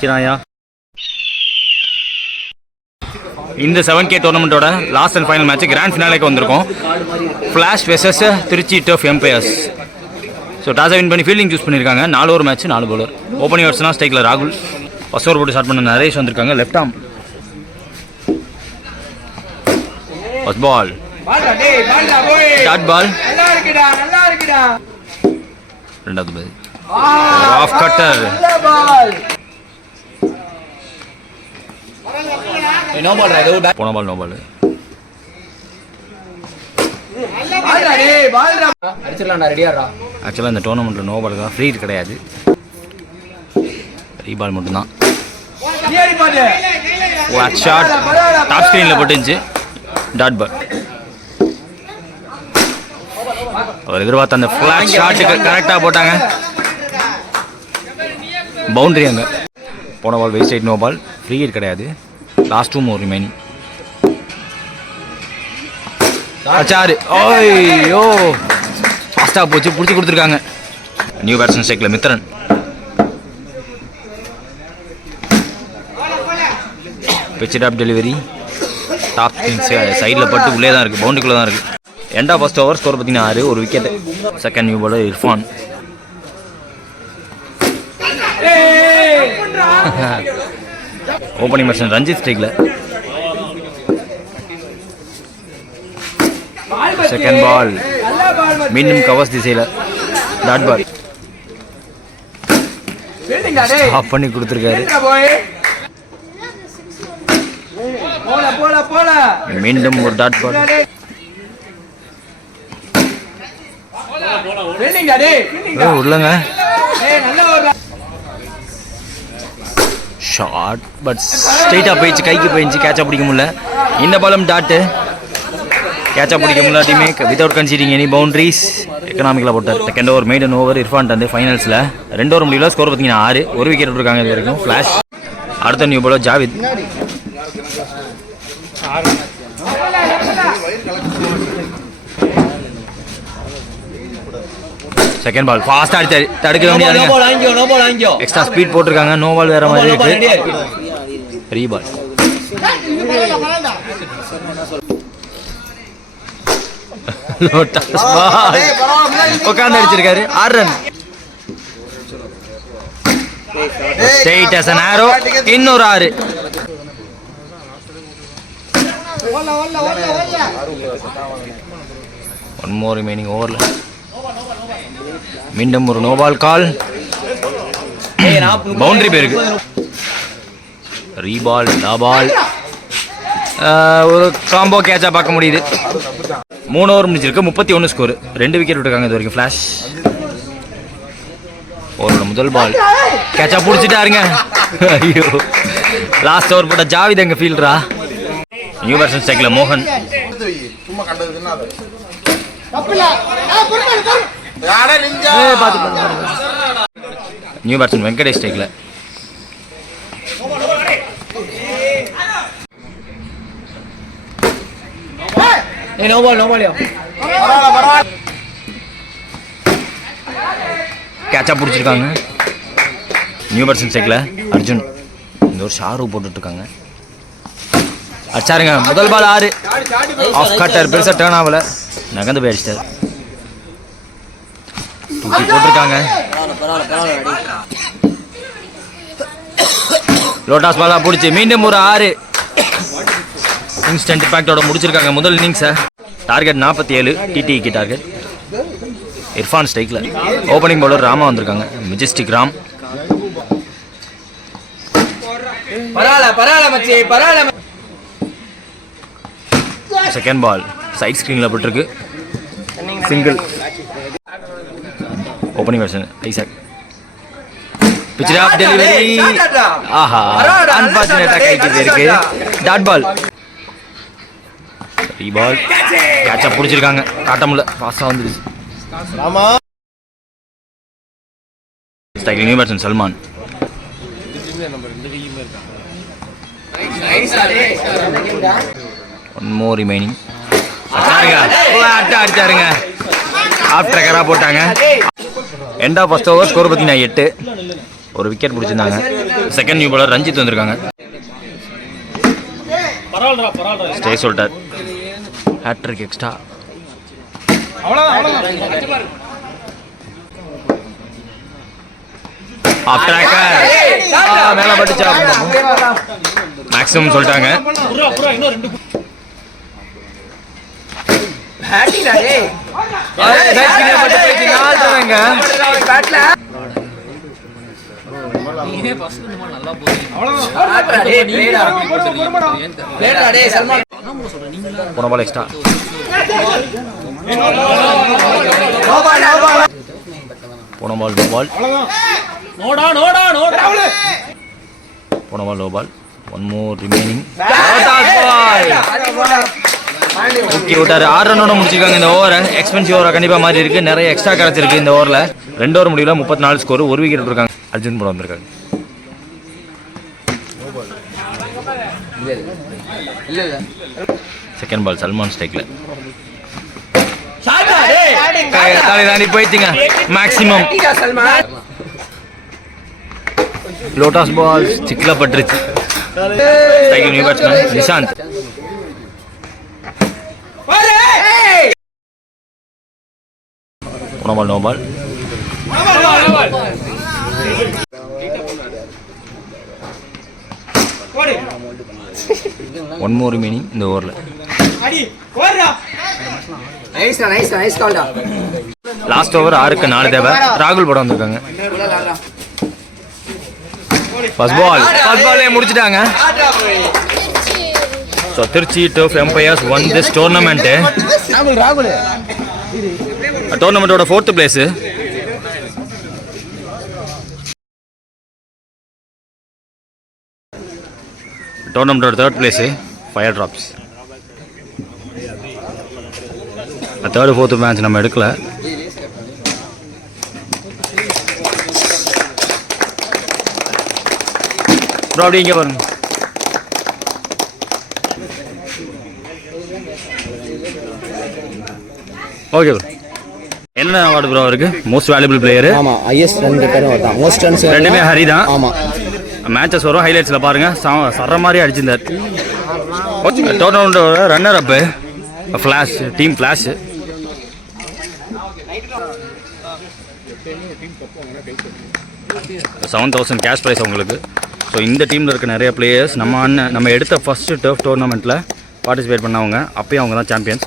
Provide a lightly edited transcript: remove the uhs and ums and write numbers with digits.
அடிக்கிறாயா. இந்த 7K டோர்னமெண்ட்டோட last and final match grand ஃபினாலேக்கு வந்திருக்கோம். Flash versus Trichy turf empires. So டாஸை வின் பண்ணி ஃபீல்டிங் சூஸ் பண்ணியிருக்காங்க. 4 ஓவர் மேட்ச் 4 பவுலர். ஓப்பனிங் வர்ஸ்னா ஸ்ட்ரைக்கில் ராகுல். ஃபர்ஸ்ட் ஓவர் போட்டு ஸ்டார்ட் பண்ண நரேஷ் வந்திருக்காங்க. Left arm. First ball dot ball. ரெண்டாவது பால் ஆஃப் கட்டர். போன பால் நோ பால். ஆக்சுவலாக இந்த டோர்னமெண்ட்டில் நோ பால் தான், ஃப்ரீ கிடையாது, ரீபால் மட்டும்தான். ஷாட் டாப் ஸ்க்ரீனில் போட்டுருந்துச்சு. Dot ball. அவர் எதிர்பார்த்த அந்த ஃபிளாட் ஷாட்டுக்கு கரெக்டாக போட்டாங்க. பவுண்டரி அங்கே. போன பால் வேஸ்ட் ஆயிட், நோ பால், ஃப்ரீ ஹிட் கிடையாது. Last 2 more remaining. அச்சாரு ஓய்யோ ஃபாஸ்ட்டாக போச்சு, பிடிச்சி கொடுத்துருக்காங்க. நியூ பேட்ஸ்மேன் ஸ்ட்ரைக்கில் Mithran. Pitched up delivery. Top சைடில் பட்டு உள்ளே தான் இருக்குது, பவுண்டரிக்குள்ளே தான் இருக்குது. End of first over. Score பார்த்தீங்கன்னா 6, ஒரு wicket. Second new bowler Irfan. Opening batsman Ranjith ஸ்ட்ரைக்கில். செகண்ட் பால் மீண்டும் கவர்ஸ் திசையில். Dot ball. ஸ்டாப் பண்ணி கொடுத்துருக்காரு. மீண்டும் ஒரு டாட் பால். உள்ளங்க ஷார்ட் பட் ஸ்ட்ரைட்டாக போயிடுச்சு, கைக்கு போயிடுச்சு, கேட்சா பிடிக்க முடியல. இந்த பாலும் டாட்டு, கேட்சா பிடிக்க முடியல. டீமே வித்தவுட் கன்சிடரிங் எனி பவுண்டரிஸ் எக்கனாமிக்கலாக போட்டார். Second over maiden over Irfan வந்து ஃபைனல்ஸில் 2 ஓவர் முடியல. ஸ்கோர் பார்த்தீங்கன்னா 6, ஒரு விக்கெட் விட்டுருக்காங்க இது வரைக்கும். ஃப்ளாஷ். அடுத்த new bowler Javed. Second ball ஃபாஸ்ட்டாக அடிச்சாரு, தடுக்க முடியாது. எக்ஸ்ட்ரா ஸ்பீட் போட்டிருக்காங்க. நோ பால் வேற மாதிரி இருக்கு. ரீபால். உட்காந்து அடிச்சிருக்காரு. 6 run. Straight as an arrow. இன்னொரு 6. ஒன் மோர் ரிமைனிங் ஓவரில். மீண்டும் ஒரு நோ பால் கால். பவுண்டரி பேருக்கு. ரீபால் லாபால். ஒரு காம்போ கேட்சா பார்க்க முடியுது. 3 ஓவர் முடிச்சிருக்கு. 31 ஸ்கோர். 2 விக்கெட் விட்டுருக்காங்க இது வரைக்கும். ஃப்ளாஷ். ஒரு முதல் பால் கேட்சா பிடிச்சிட்டாருங்க. ஐயோ, லாஸ்ட் ஓவர் போட்ட ஜாவித் எங்க ஃபீல்டரா. நியூ பேட்ஸ்மேன் ஸ்ட்ரைக்கில் மோகன். நியூ பேட்ஸ்மேன் வெங்கடேஷ் ஸ்ட்ரைக்கில். கேட்சா பிடிச்சிருக்காங்க. நியூ பேட்ஸ்மேன் ஸ்ட்ரைக்கில் அர்ஜுன். இந்த ஒரு ஷாரு போட்டுட்ருக்காங்க. அடிச்சாருங்க. முதல் பால் 6. Of cutter. பெருசாக டேர்ன் ஆகல, நகர்ந்து போய் அடிச்சிட்டார். தூக்கி போட்டிருக்காங்க. லோட்டாஸ் பாலா பிடிச்சி மீண்டும் ஒரு 6. இன்ஸ்டன்ட் இம்பாக்டோட முடிச்சிருக்காங்க முதல் இன்னிங்ஸை. டார்கெட் 47, டிடிக்கு டார்கெட். இர்ஃபான் ஸ்ட்ரைக்கில். ஓப்பனிங் பவுலர் ராமா வந்திருக்காங்க. Majestic Ram. Second ball side ஸ்க்ரீனில் போட்டிருக்கு. Single. Opening batsman Isaac. Pitched up delivery. ஆஹா, அன்பார்ச்சுனேட்டா கைக்கு போயிருக்கு. Dot ball. ரீபால். கேட்சா பிடிச்சிருக்காங்க. காட்ட முடியல, ஃபாஸ்ட்டாக வந்துடுச்சு. New batsman Salman. One more remaining. அடிச்சாருங்க. ஆஃப் ட்ரெக்கராக போட்டாங்க. End of first over. Score பார்த்தீங்கன்னா 8, ஒரு விக்கெட் பிடிச்சிருந்தாங்க. செகண்ட் நியூ பாலர் ரஞ்சித் வந்திருக்காங்க. ஸ்டே சொல்லிட்டார். Hat trick extra. மேல பட்டுச்சா மேக்ஸிமம் சொல்லிட்டாங்க. போன பால் எக்ஸ்ட்ரா. போன பால் லோ பால். போன ball low ball. One more remaining. Okay விட்டாரு. 6 ரன்னோட முடிச்சிருக்காங்க இந்த ஓவரை. எக்ஸ்பென்சிவ் ஓவராக கண்டிப்பாக மாதிரி இருக்குது. நிறைய எக்ஸ்ட்ரா கிடச்சிருக்கு இந்த ஓவரில். 2 ஓவர் முடியல 34 ஸ்கோர். 1 விக்கெட் விட்டுருக்காங்க. அர்ஜுன் போட வந்திருக்காங்க. செகண்ட் பால் சல்மான் ஸ்ட்ரைக்ல. தாண்டி போயிடுச்சுங்க மேக்ஸிமம். லோட்டாஸ் பால் சிக்ல பட்டுருச்சு. New batsman Nishanth. போன ball no ball. One more remaining இந்த ஓவரில். லாஸ்ட் ஓவர் 6க்கு 4 தேவை. ராகுல் போட வந்திருக்காங்க. ஃபர்ஸ்ட் பாலே முடிச்சிட்டாங்க. So Trichy turf empires won this tournament. டோர்னமெண்ட்டோட 4th பிளேஸு. டோர்னமெண்ட்டோட 3rd place fire drops. 3rd 4th match நம்ம எடுக்கல. ப்ரோ அப்படி இங்கே பாருங்க. Okay bro. என்ன அவார்டு ப்ரோ இருக்கு? Most valuable player. ஆமா, ஹையஸ்ட் ரன் கெட்டரும் வரதான். மோஸ்ட் ரன்ஸ் ரெண்டுமே ஹரி தான். ஆமா, மேட்சஸ் வரும். ஹைலைட்ஸில் பாருங்க. சர்ற மாதிரி அடிச்சிருந்தார். டோர்னமெண்ட்டோட runner up flash, team flash. 7,000 cash prize அவங்களுக்கு. ஸோ இந்த டீமில் இருக்க நிறைய பிளேயர்ஸ் நம்ம எடுத்த ஃபஸ்ட்டு டர்ஃப் டோர்னமெண்ட்டில் பார்ட்டிசிபேட் பண்ணவங்க. அப்பயும் அவங்க தான் சாம்பியன்ஸ்.